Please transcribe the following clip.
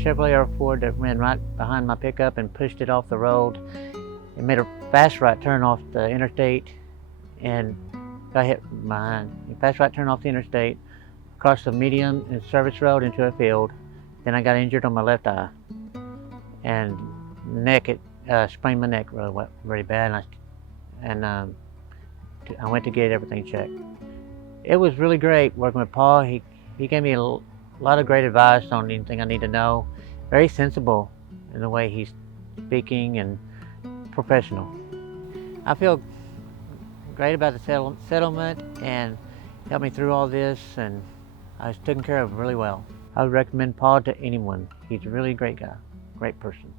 Chevrolet Ford that ran right behind my pickup and pushed it off the road. It made a fast right turn off the interstate and got hit behind. A fast right turn off the interstate, across the median and service road into a field. Then I got injured on my left eye, and the neck, it sprained my neck really bad, and I went to get everything checked. It was really great working with Paul. He gave me a lot of great advice on anything I need to know. Very sensible in the way he's speaking and professional. I feel great about the settlement and helped me through all this, and I was taken care of really well. I would recommend Paul to anyone. He's a really great guy, great person.